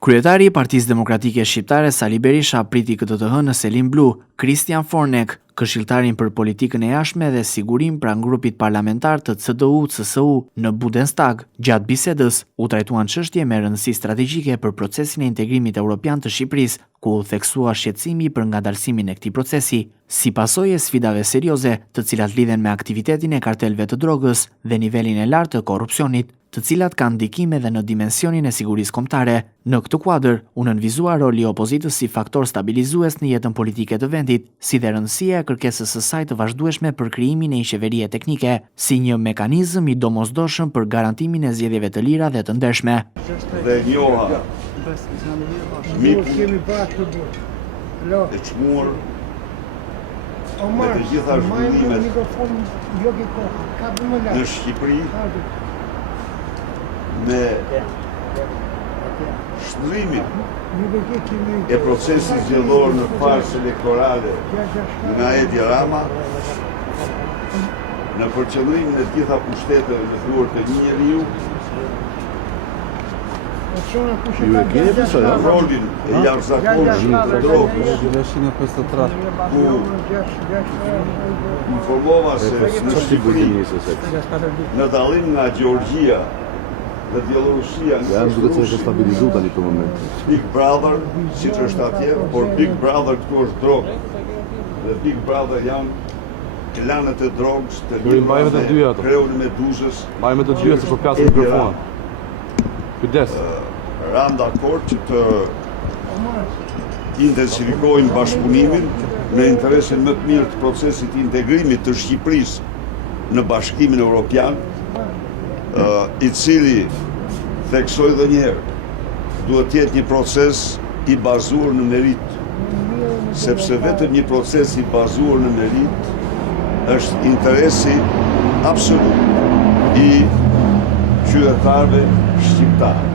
Kryetari i Partisë Demokratike Shqiptare Sali Berisha priti këtë të hënë në Selin Blu, Kristian Fornek, këshilltarin për politikën e jashtme dhe sigurim pranë grupit parlamentar të CDU-CSU në Bundestag. Gjatë bisedës u trajtuan çështje me rëndësi strategjike për procesin e integrimit evropian të Shqipërisë, ku u theksua shqetësimi për ngadalësimin e këtij procesi, si pasojë e sfidave serioze, të cilat lidhen me aktivitetin e kartelëve të drogës dhe nivelin e lartë të korrupsionit, të cilat kanë ndikime edhe në dimensionin e sigurisë kombëtare. Në këtë kuadër, u nënvizua roli i opozitës si faktor stabilizues në jetën politike të vendit, si dhe rëndësia e kërkesës së saj të vazhdueshme për krijimin e një qeverie teknike, si një mekanizëm i domosdoshëm për garantimin e zgjedhjeve të lira dhe të ndershme. Dhe njoha mikun e çmuar me të gjitha zhvillimet në Shqipëri, me shndrimin e procesit zgjedhor në farsë elektorale nga Edi Rama, në përqendrimin e të gjitha pushteteve në dorë të një njeriu, në rolin e jashtëzakonshëm të drogës, ku informova se në Shqipëri, në dallim nga Gjeorgjia dhe Bielorusia, Big Brother, siç është atje, por Big Brother këtu është drogë. Dhe Big Brother janë klanët e drogës, të lidhura me kreun e Meduzës. Mbajmë të dyja se po flas në mikrofon. Kujdes. Ran dakord që të intensifikojmë bashkëpunimin në interesin më të mirë të procesit të integrimit të Shqipërisë në Bashkimin Evropian, i cili, theksoj dhe njerë, duhet të jetë një proces i bazuar në merit, sepse vetëm një proces i bazuar në merit është interesi absolut i qytetarëve shqiptarë.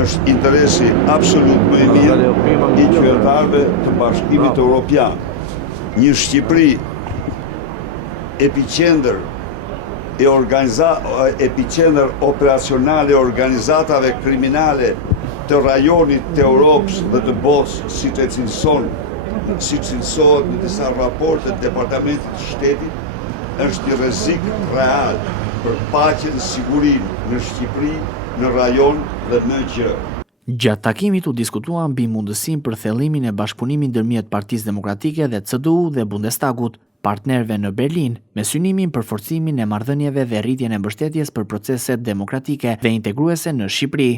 Është interesi absolut më i mirë i qytetarëve të Bashkimit Evropian. Një Shqipëri epicentër operacionale e organizatave kriminale të rajonit të Europës dhe të botës, siç cilësohet në disa raporte të Departamentit të Shtetit, është një rrezik real për paqen dhe sigurinë në Shqipëri, në rajon dhe në gjë. Gjatë takimit u diskutua mbi mundësinë për thellimin e bashkëpunimit ndërmjet Partisë Demokratike dhe CDU dhe Bundestagut, partnerëve në Berlin, me synimin për forcimin e marrëdhënieve dhe rritjen e mbështetjes për proceset demokratike dhe integruese në Shqipëri.